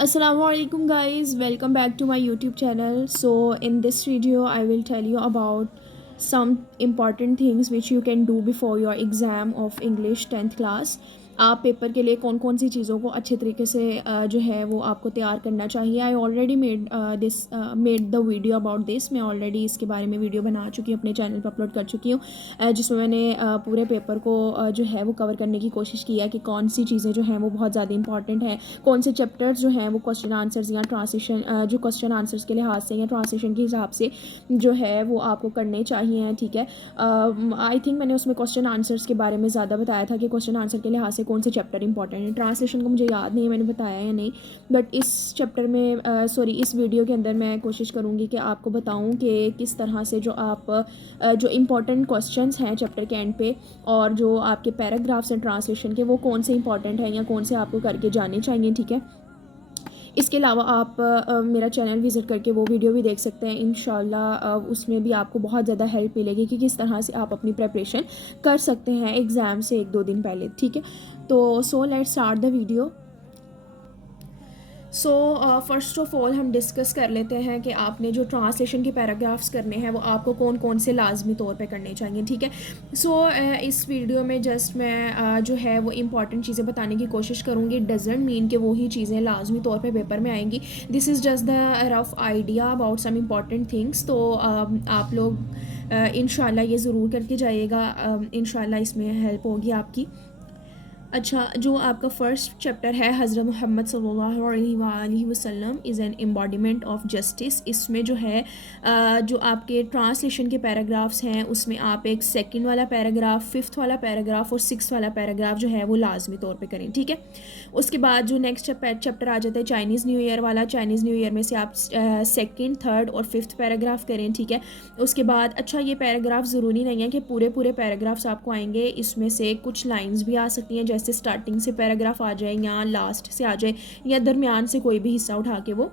Assalamualaikum guys, welcome back to my YouTube channel. So in this video I will tell you about some important things which you can do before your exam of English 10th class. आप paper के लिए कौन कौन सी चीज़ों को अच्छे तरीके से जो है वो आपको तैयार करना चाहिए. I already made the video about this. मैं ऑलरेडी इसके बारे में वीडियो बना चुकी हूँ, अपने चैनल पर अपलोड कर चुकी हूँ, जिसमें मैंने पूरे पेपर को जो है वो कवर करने की कोशिश की है कि कौन सी चीज़ें जो हैं वो बहुत ज़्यादा इंपॉर्टेंट है, कौन से चैप्टर्स जो हैं वो क्वेश्चन आंसर्स या ट्रांसलेशन जो क्वेश्चन आंसर्स के लिहाज से या ट्रांसलेशन के हिसाब से जो है वो आपको करने चाहिए. ठीक है, आई थिंक मैंने उसमें क्वेश्चन आंसर्स के बारे में ज़्यादा बताया था कि क्वेश्चन आंसर के लिहाज से कौन से चैप्टर इंपॉर्टेंट है. ट्रांसलेशन का मुझे याद नहीं है मैंने बताया या नहीं, बट इस चैप्टर में इस वीडियो के अंदर मैं कोशिश करूँगी कि आपको बताऊँ कि किस तरह से जो आप जो इम्पॉर्टेंट क्वेश्चंस हैं चैप्टर के एंड पे और जो आपके पैराग्राफ्स हैं ट्रांसलेशन के, वो कौन से इंपॉर्टेंट हैं या कौन से आपको करके जाने चाहिए. ठीक है, इसके अलावा आप मेरा चैनल विज़िट करके वो वीडियो भी देख सकते हैं. इंशाल्लाह उसमें भी आपको बहुत ज़्यादा हेल्प मिलेगी कि किस तरह से आप अपनी प्रिपरेशन कर सकते हैं एग्ज़ाम से 1-2 दिन पहले. ठीक है, तो let's start the video. First of all हम डिस्कस कर लेते हैं कि आपने जो ट्रांसलेशन के पैराग्राफ्स करने हैं वो आपको कौन कौन से लाजमी तौर पे करने चाहिए. ठीक है, इस वीडियो में जस्ट मैं जो है वो इम्पॉर्टेंट चीज़ें बताने की कोशिश करूँगी. डजेंट मीन कि वही चीज़ें लाजमी तौर पे पेपर में आएंगी. This is just the rough idea about some important things. तो आप लोग इंशाल्लाह ये ज़रूर करके जाइएगा. इंशाल्लाह इसमें हेल्प होगी आपकी. अच्छा, जो आपका फ़र्स्ट चैप्टर है हज़रत मोहम्मद सल्लल्लाहु अलैहि वसल्लम is an embodiment of justice. इसमें जो है जो आपके ट्रांसलेशन के पैराग्राफ्स हैं उसमें आप एक सेकंड वाला पैराग्राफ, फिफ्थ वाला पैराग्राफ और सिक्स वाला पैराग्राफ जो है वो लाजमी तौर पे करें. ठीक है, उसके बाद जो नेक्स्ट चैप्टर आ जाता है चाइनीज़ न्यू ईयर वाला. चाइनीज़ न्यू ईयर में से आप सेकेंड, थर्ड और फिफ्थ पैराग्राफ करें. ठीक है, उसके बाद अच्छा ये पैराग्राफ ज़रूरी नहीं है कि पूरे पैराग्राफ्स आपको आएंगे. इसमें से कुछ लाइन्स भी आ सकती हैं, जैसे स्टार्टिंग से पैराग्राफ आ जाए या लास्ट से आ जाए या दरमियान से कोई भी हिस्सा उठा के वो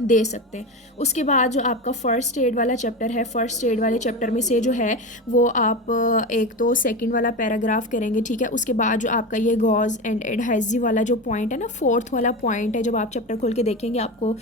दे सकते हैं. उसके बाद जो आपका फ़र्स्ट एड वाला चैप्टर है, फ़र्स्ट एड वाले चैप्टर में से जो है वो आप एक तो सेकंड वाला पैराग्राफ करेंगे. ठीक है, उसके बाद जो आपका ये गॉज एंड एडहेसिव वाला जो पॉइंट है ना, फोर्थ वाला पॉइंट है, जब आप चैप्टर खोल के देखेंगे आपको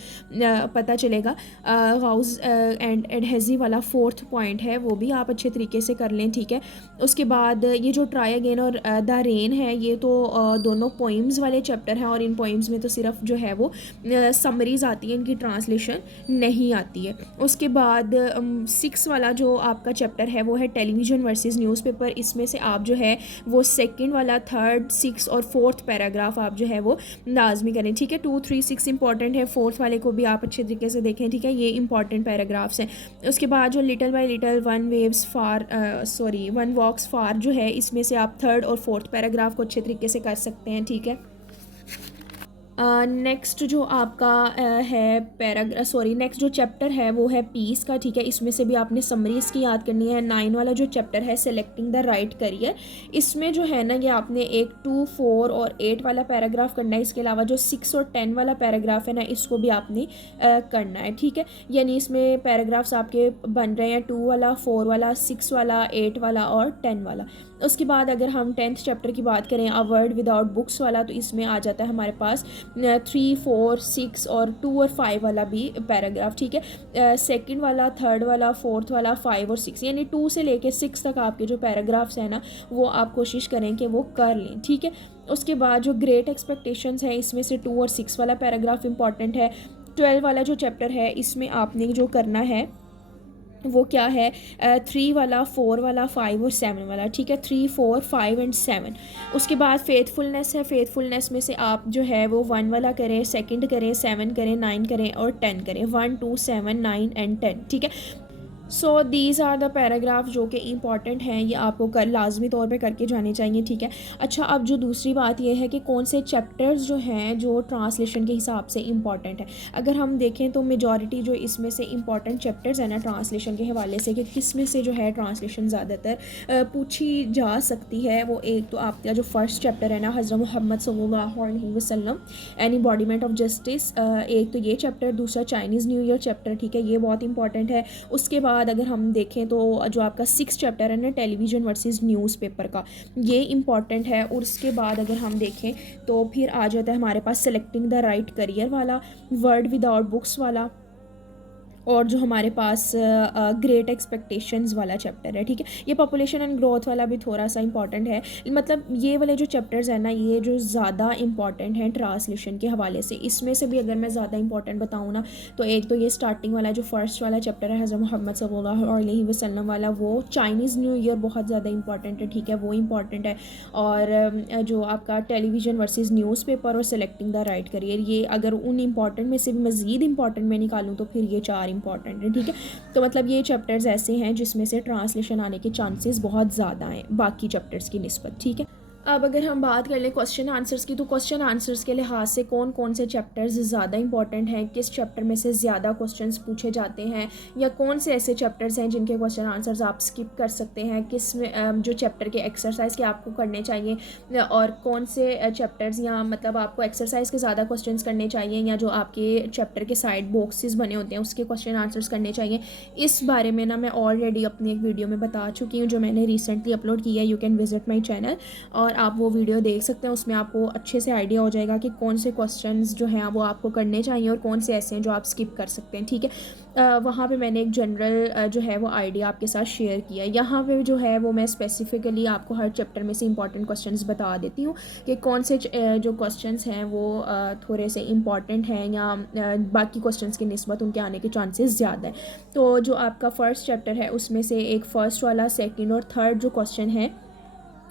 पता चलेगा. गॉज एंड एडहेसिव वाला फोर्थ पॉइंट है, वो भी आप अच्छे तरीके से कर लें. ठीक है, उसके बाद ये जो ट्राई अगेन और द रेन है, ये तो दोनों पोइम्स वाले चैप्टर हैं और इन पोइम्स में तो सिर्फ जो है वो समरीज आती है, इनकी ट्रांसलेशन नहीं आती है. उसके बाद सिक्स वाला जो आपका चैप्टर है वो है टेलीविज़न वर्सेस न्यूज़पेपर. इसमें से आप जो है वो सेकंड वाला, थर्ड, सिक्स और फोर्थ पैराग्राफ आप जो है वो लाजमी करें. ठीक है, 2, 3, 6 इंपॉर्टेंट है. फोर्थ वाले को भी आप अच्छे तरीके से देखें. ठीक है, ये इंपॉर्टेंट पैराग्राफ्स हैं. उसके बाद जो लिटिल बाय लिटिल वन वॉक्स फार जो है, इसमें से आप थर्ड और फोर्थ पैराग्राफ को अच्छे तरीके से कर सकते हैं. ठीक है, नेक्स्ट जो आपका नेक्स्ट जो चैप्टर है वो है पीस का. ठीक है, इसमें से भी आपने समरीज की याद करनी है. 9 वाला जो चैप्टर है सेलेक्टिंग द राइट करियर, इसमें जो है ना ये आपने 1, 2, 4 और 8 वाला पैराग्राफ करना है. इसके अलावा जो 6 और 10 वाला पैराग्राफ है ना, इसको भी आपने करना है. ठीक है, यानी इसमें पैराग्राफ्स आपके बन रहे हैं 2 वाला, 4 वाला, 6 वाला, 8 वाला और 10 वाला. उसके बाद अगर हम 10th चैप्टर की बात करें, अ वर्ल्ड विदाउट बुक्स वाला, तो इसमें आ जाता है हमारे पास 3, 4, 6 और 2 और 5 वाला भी पैराग्राफ. ठीक है, सेकंड वाला, थर्ड वाला, फोर्थ वाला, 5 और 6, यानी 2 से लेके 6 तक आपके जो पैराग्राफ्स हैं ना वो आप कोशिश करें कि वो कर लें. ठीक है, उसके बाद जो ग्रेट एक्सपेक्टेशंस हैं, इसमें से 2 और 6 वाला पैराग्राफ इंपॉर्टेंट है. 12 वाला जो चैप्टर है इसमें आपने जो करना है वो क्या है, 3 वाला, 4 वाला, 5 और 7 वाला. ठीक है, 3, 4, 5 एंड 7. उसके बाद फेथफुलनेस है. फेथफुलनेस में से आप जो है वो 1 वाला करें, सेकंड करें, 7 करें, 9 करें और 10 करें. 1, 2, 7, 9 एंड 10. ठीक है, दीज आर द पैराग्राफ जो कि इंपॉर्टेंट हैं, ये आपको लाजमी तौर पे करके जाने चाहिए. ठीक है, अच्छा, अब जो दूसरी बात ये है कि कौन से चैप्टर्स जो हैं जो ट्रांसलेशन के हिसाब से इंपॉर्टेंट है. अगर हम देखें तो मेजॉरिटी जो इसमें से इंपॉर्टेंट चैप्टर्स हैं ना ट्रांसलेशन के हवाले से, कि किस में से जो है ट्रांसलेशन ज़्यादातर पूछी जा सकती है, वो एक तो आपका जो फर्स्ट चैप्टर है ना हज़रत मोहम्मद सल्लल्लाहु अलैहि वसल्लम एन एम्बॉडीमेंट ऑफ जस्टिस, एक तो ये चैप्टर. दूसरा चाइनीज़ न्यू ईयर चैप्टर. ठीक है, ये बहुत इंपॉर्टेंट है. उसके बाद बाद अगर हम देखें तो जो आपका 6 चैप्टर है ना टेलीविज़न वर्सेस न्यूज़पेपर का, ये इम्पॉर्टेंट है। और उसके बाद अगर हम देखें तो फिर आ जाता है हमारे पास सेलेक्टिंग द राइट करियर वाला, वर्ड विदाउट बुक्स वाला, और जो हमारे पास ग्रेट एक्सपेक्टेशंस वाला चैप्टर है, ठीक है। ये पॉपुलेशन एंड ग्रोथ वाला भी थोड़ा सा इंपॉर्टेंट है। मतलब ये वाले जो चैप्टर्स हैं ना, ये जो ज़्यादा इंपॉर्टेंट हैं ट्रांसलेशन के हवाले से। इसमें से भी अगर मैं ज़्यादा इंपॉर्टेंट बताऊँ ना, तो एक तो ये स्टार्टिंग वाला जो फर्स्ट वाला चैप्टर है हज़रत मोहम्मद सल्लल्लाहु अलैहि वसल्लम वाला, वो चाइनीज़ न्यू ईयर बहुत ज़्यादा इंपॉर्टेंट है, ठीक है, वो इंपॉर्टेंट है। और जो आपका टेलीविज़न वर्सेस न्यूज़पेपर और सेलेक्टिंग द राइट करियर, ये अगर उन इंपॉर्टेंट में से भी मज़ीद इंपॉर्टेंट में निकालूँ तो फिर ये 4 इंपॉर्टेंट है, ठीक है। तो मतलब ये चैप्टर्स ऐसे हैं जिसमें से ट्रांसलेशन आने के चांसेस बहुत ज़्यादा हैं बाकी चैप्टर्स की निस्बत, ठीक है। अब अगर हम बात कर लें क्वेश्चन आंसर्स की, तो क्वेश्चन आंसर्स के लिहाज से कौन कौन से चैप्टर्स ज़्यादा इंपॉर्टेंट हैं, किस चैप्टर में से ज़्यादा क्वेश्चंस पूछे जाते हैं, या कौन से ऐसे चैप्टर्स हैं जिनके क्वेश्चन आंसर्स आप स्किप कर सकते हैं, किस में जो चैप्टर के एक्सरसाइज के आपको करने चाहिए, और कौन से चैप्टर्स या मतलब आपको एक्सरसाइज के ज़्यादा क्वेश्चन करने चाहिए, या जो आपके चैप्टर के साइड बॉक्सेस बने होते हैं उसके क्वेश्चन आंसर्स करने चाहिए। इस बारे में ना मैं ऑलरेडी अपनी एक वीडियो में बता चुकी हूँ जो मैंने रिसेंटली अपलोड की है। You can visit my channel और आप वो वीडियो देख सकते हैं। उसमें आपको अच्छे से आइडिया हो जाएगा कि कौन से क्वेश्चंस जो हैं वो आपको करने चाहिए और कौन से ऐसे हैं जो आप स्किप कर सकते हैं, ठीक है। वहाँ पे मैंने एक जनरल जो है वो आइडिया आपके साथ शेयर किया है। यहाँ पे जो है वो मैं स्पेसिफिकली आपको हर चैप्टर में से इंपॉर्टेंट क्वेश्चंस बता देती हूँ कि कौन से जो क्वेश्चंस हैं वो थोड़े से इंपॉर्टेंट हैं या बाकी क्वेश्चंस की निस्बत उनके आने के चांसेस ज़्यादा हैं। तो जो आपका फर्स्ट चैप्टर है उसमें से एक फ़र्स्ट वाला, सेकेंड और थर्ड जो क्वेश्चन है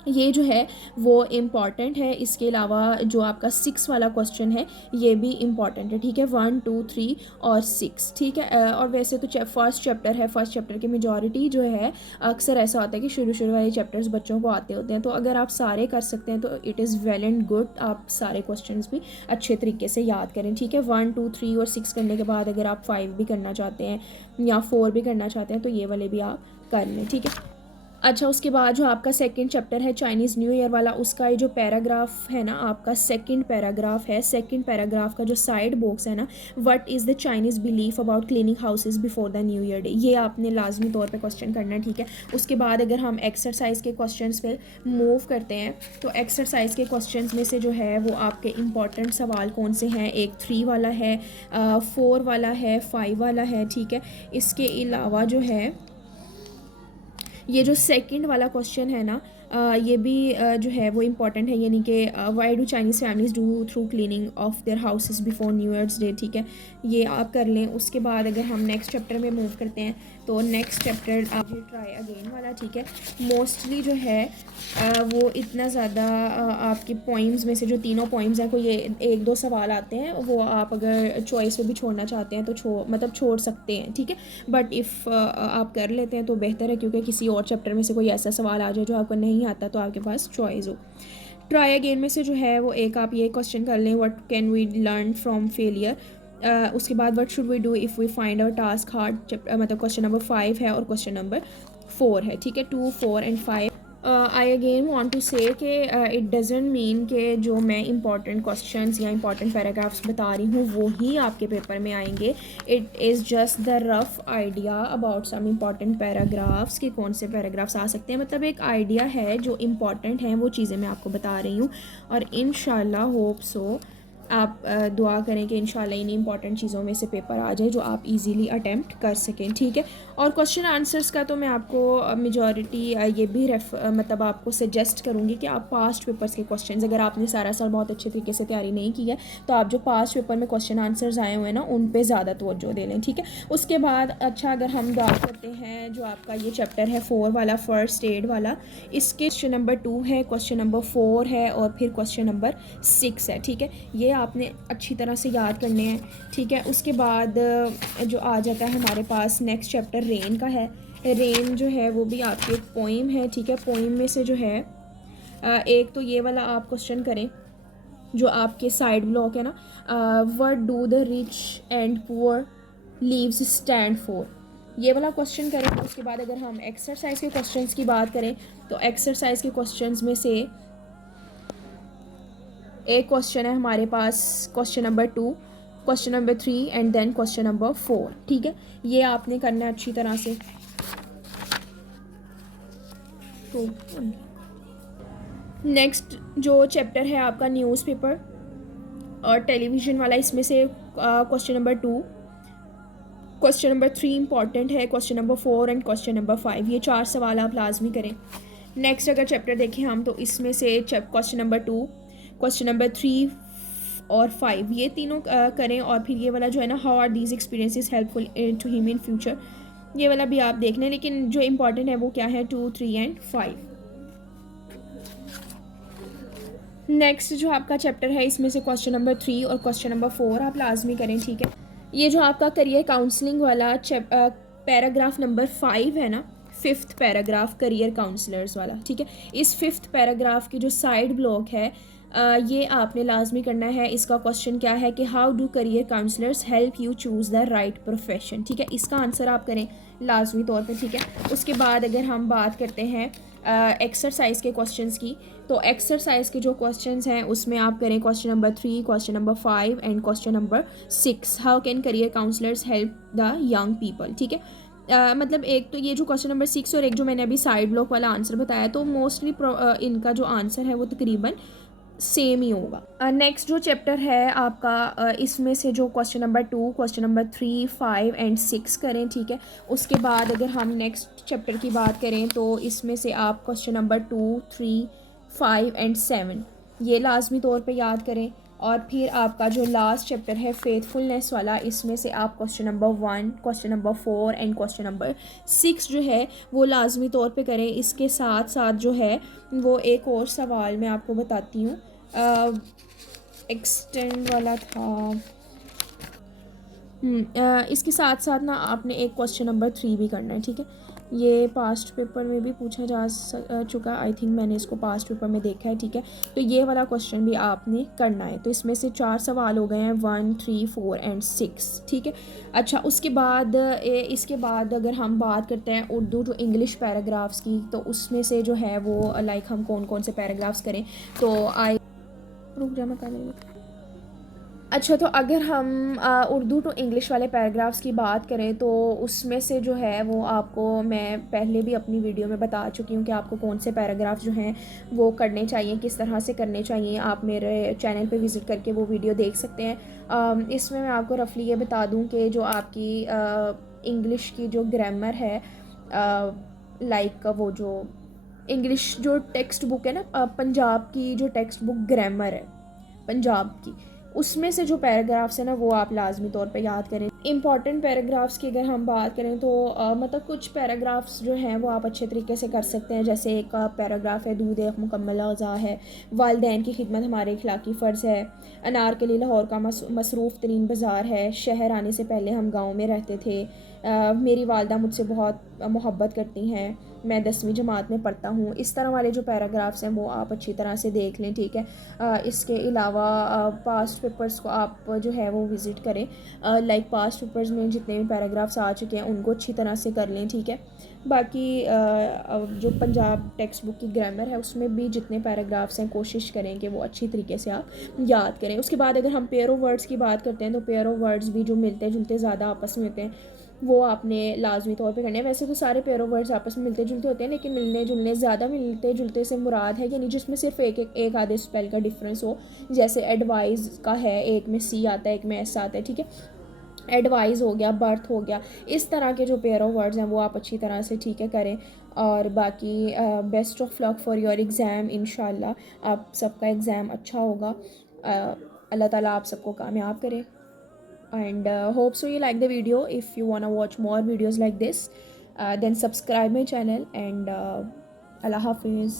ये जो है वो इम्पॉर्टेंट है। इसके अलावा जो आपका 6 वाला क्वेश्चन है ये भी इम्पॉर्टेंट है, ठीक है, 1, 2, 3 और 6, ठीक है। और वैसे तो फर्स्ट चैप्टर है, फर्स्ट चैप्टर की मेजॉरिटी जो है अक्सर ऐसा होता है कि शुरू वाले चैप्टर्स बच्चों को आते होते हैं। तो अगर आप सारे कर सकते हैं तो it is well and good, आप सारे क्वेश्चन भी अच्छे तरीके से याद करें, ठीक है। 1, 2, 3 और 6 करने के बाद अगर आप 5 भी करना चाहते हैं या 4 भी करना चाहते हैं तो ये वाले भी आप कर लें, ठीक है। अच्छा, उसके बाद जो आपका सेकंड चैप्टर है चाइनीज़ न्यू ईयर वाला, उसका ये जो पैराग्राफ है ना, आपका सेकंड पैराग्राफ है। सेकंड पैराग्राफ का जो साइड बॉक्स है ना, what is the Chinese belief about cleaning houses before the new year day, ये आपने लाजमी तौर पे क्वेश्चन करना है, ठीक है। उसके बाद अगर हम एक्सरसाइज के क्वेश्चन पे मूव करते हैं तो एक्सरसाइज के क्वेश्चन में से जो है वो आपके इंपॉर्टेंट सवाल कौन से हैं, एक 3 वाला है, 4 वाला है, 5 वाला है, ठीक है। इसके अलावा जो है ये जो सेकंड वाला क्वेश्चन है ना, ये भी जो है वो इम्पॉर्टेंट है, यानी कि why do Chinese families do through cleaning of their houses before new years day, ठीक है, ये आप कर लें। उसके बाद अगर हम नेक्स्ट चैप्टर में मूव करते हैं तो नेक्स्ट चैप्टर आप ये ट्राई अगेन वाला, ठीक है। मोस्टली जो है वो इतना ज़्यादा आपकी पोइम्स में से जो तीनों पोइम्स हैं, कोई ये 1-2 सवाल आते हैं, वो आप अगर चॉइस पे भी छोड़ना चाहते हैं तो छोड़ सकते हैं, ठीक है। बट इफ़ आप कर लेते हैं तो बेहतर है, क्योंकि किसी और चैप्टर में से कोई ऐसा सवाल आ जाए जो आपको नहीं आता तो आपके पास चॉइस हो। ट्राई अगेन में से जो है वो एक आप ये क्वेश्चन कर लें, what can we learn from failure. उसके बाद what should we do if we find our task hard, मतलब क्वेश्चन नंबर 5 है और क्वेश्चन नंबर 4 है, ठीक है। 2, 4 and 5। I again want to say कि इट डजेंट मीन कि जो मैं इंपॉर्टेंट क्वेश्चंस या इंपॉर्टेंट पैराग्राफ्स बता रही हूँ वो ही आपके पेपर में आएंगे। It is just the rough idea about some important paragraphs कि कौन से पैराग्राफ्स आ सकते हैं। मतलब एक आइडिया है, जो इम्पॉर्टेंट हैं वो चीज़ें मैं आपको बता रही हूँ, और इंशाल्लाह होप सो आप दुआ करें कि इंशाल्लाह इन इंपॉर्टेंट चीज़ों में से पेपर आ जाए जो आप इजीली अटेम्प्ट कर सकें, ठीक है। और क्वेश्चन आंसर्स का तो मैं आपको मेजॉरिटी ये भी मतलब आपको सजेस्ट करूँगी कि आप पास्ट पेपर्स के क्वेश्चंस, अगर आपने सारा साल बहुत अच्छे तरीके से तैयारी नहीं की है तो आप जो पास्ट पेपर में क्वेश्चन आंसर्स आए हुए हैं ना उन पर ज़्यादा तवज्जो दे लें, ठीक है। उसके बाद अच्छा, अगर हम बात करते हैं जो आपका ये चैप्टर है 4 वाला, फर्स्ट एड वाला, इसके क्वेश्चन नंबर 2 है, क्वेश्चन नंबर 4 है और फिर क्वेश्चन नंबर 6 है, ठीक है। ये आपने अच्छी तरह से याद करने हैं, ठीक है। उसके बाद जो आ जाता है हमारे पास नेक्स्ट चैप्टर रेन का है। रेन जो है वो भी आपकी एक पोइम है, ठीक है। पोइम में से जो है एक तो ये वाला आप क्वेश्चन करें जो आपके साइड ब्लॉक है ना, what do the rich and poor leaves stand for, ये वाला क्वेश्चन करें। उसके बाद अगर हम एक्सरसाइज के क्वेश्चंस की बात करें तो एक्सरसाइज के क्वेश्चंस में से एक क्वेश्चन है हमारे पास, question number 2, question number 3 and then question number 4, ठीक है। ये आपने करना है अच्छी तरह से। तो नेक्स्ट जो चैप्टर है आपका न्यूज़पेपर और टेलीविज़न वाला, इसमें से question number 2, question number 3 important है, question number 4 and question number 5, ये 4 सवाल आप लाजमी करें। नेक्स्ट अगर चैप्टर देखें हम तो इसमें से क्वेश्चन नंबर 2, क्वेश्चन नंबर 3 और 5, ये तीनों करें। और फिर ये वाला जो है ना, how are these experiences helpful to him in future, ये वाला भी आप देख लें। लेकिन जो इम्पॉर्टेंट है वो क्या है, 2, 3 एंड 5। नेक्स्ट जो आपका चैप्टर है इसमें से क्वेश्चन नंबर 3 और क्वेश्चन नंबर 4 आप लाजमी करें, ठीक है। ये जो आपका करियर काउंसलिंग वाला पैराग्राफ नंबर 5 है ना, 5th पैराग्राफ करियर काउंसलर्स वाला, ठीक है। इस 5th पैराग्राफ की जो साइड ब्लॉक है ये आपने लाजमी करना है। इसका क्वेश्चन क्या है कि how do career counsellors help you choose the right profession, ठीक है। इसका आंसर आप करें लाजमी तौर पे, ठीक है। उसके बाद अगर हम बात करते हैं एक्सरसाइज के क्वेश्चंस की, तो एक्सरसाइज के जो क्वेश्चंस हैं उसमें आप करें question number 3, question number 5 and question number 6, how can career counsellors help the young people, ठीक है। मतलब एक तो ये जो क्वेश्चन नंबर 6 और एक जो मैंने अभी साइड ब्लॉक वाला आंसर बताया, तो मोस्टली इनका जो आंसर है वो तकरीबन सेम ही होगा। नेक्स्ट जो चैप्टर है आपका इसमें से जो question number 2, question number 3, 5 and 6 करें, ठीक है। उसके बाद अगर हम नेक्स्ट चैप्टर की बात करें तो इसमें से आप क्वेश्चन नंबर 2, 3, 5 एंड 7 ये लाजमी तौर पे याद करें। और फिर आपका जो लास्ट चैप्टर है फेथफुलनेस वाला, इसमें से आप question number 1, question number 4 and question number 6 जो है वो लाजमी तौर पे करें। इसके साथ साथ जो है वो एक और सवाल मैं आपको बताती हूँ, एक्सटेंड वाला था। इसके साथ साथ ना आपने एक क्वेश्चन नंबर 3 भी करना है, ठीक है। ये पास्ट पेपर में भी पूछा जा चुका, आई थिंक मैंने इसको पास्ट पेपर में देखा है, ठीक है। तो ये वाला क्वेश्चन भी आपने करना है। तो इसमें से 4 सवाल हो गए हैं, 1, 3, 4 एंड 6, ठीक है। अच्छा, उसके बाद इसके बाद अगर हम बात करते हैं उर्दू टू इंग्लिश पैराग्राफ्स की, तो उसमें से जो है वो लाइक हम कौन कौन से पैराग्राफ्स करें, तो रुक जा मैं करने। अच्छा, तो अगर हम उर्दू टू इंग्लिश वाले पैराग्राफ्स की बात करें तो उसमें से जो है वो आपको मैं पहले भी अपनी वीडियो में बता चुकी हूँ कि आपको कौन से पैराग्राफ्स जो हैं वो करने चाहिए, किस तरह से करने चाहिए। आप मेरे चैनल पे विज़िट करके वो वीडियो देख सकते हैं। इसमें मैं आपको रफली ये बता दूँ कि जो आपकी इंग्लिश की जो ग्रामर है, लाइक वो जो इंग्लिश जो टेक्स्ट बुक है ना, पंजाब की जो टेक्स्ट बुक ग्रामर है पंजाब की, उसमें से जो पैराग्राफ्स है ना वो आप लाजमी तौर पे याद करें। इंपॉर्टेंट पैराग्राफ्स की अगर हम बात करें तो मतलब कुछ पैराग्राफ्स जो हैं वो आप अच्छे तरीके से कर सकते हैं। जैसे एक पैराग्राफ है, दूध एक मुकम्मल ग़िज़ा है, वालिदैन की खिदमत हमारे अखलाकी फ़र्ज़ है, अनारकली लाहौर का मसरूफ़ तरीन बाज़ार है, शहर आने से पहले हम गाँव में रहते थे, मेरी वालदा मुझसे बहुत मोहब्बत करती हैं, मैं 10वीं जमात में पढ़ता हूँ। इस तरह वाले जो पैराग्राफ्स हैं वो आप अच्छी तरह से देख लें, ठीक है। इसके अलावा पास्ट पेपर्स को आप जो है वो विज़िट करें, लाइक पास्ट पेपर्स में जितने भी पैराग्राफ्स आ चुके हैं उनको अच्छी तरह से कर लें, ठीक है। बाकी जो पंजाब टेक्स्ट बुक की ग्रामर है उसमें भी जितने पैराग्राफ्स हैं कोशिश करें कि वो अच्छी तरीके से आप याद करें। उसके बाद अगर हम पेयर ऑफ वर्ड्स की बात करते हैं तो पेयर ऑफ वर्ड्स भी जो मिलते जुलते ज़्यादा आपस में होते हैं वो आपने लाजमी तौर पे करने हैं। वैसे तो सारे पेयर ऑफ वर्ड्स आपस में मिलते जुलते होते हैं, लेकिन मिलने जुलने ज़्यादा मिलते जुलते से मुराद है कि नहीं जिसमें सिर्फ एक आधे स्पेल का डिफरेंस हो। जैसे एडवाइज़ का है, एक में सी आता है, एक में एस आता है, ठीक है। एडवाइस हो गया, बर्थ हो गया, इस तरह के जो पेयर ऑफ वर्ड्स हैं वो आप अच्छी तरह से, ठीक है, करें। और बाकी best of luck for your exam. इंशाल्लाह आप सबका एग्ज़ाम अच्छा होगा। अल्लाह ताला आप सबको कामयाब करे। And hope so you like the video. If you wanna watch more videos like this, then subscribe my channel, and Allah Hafiz.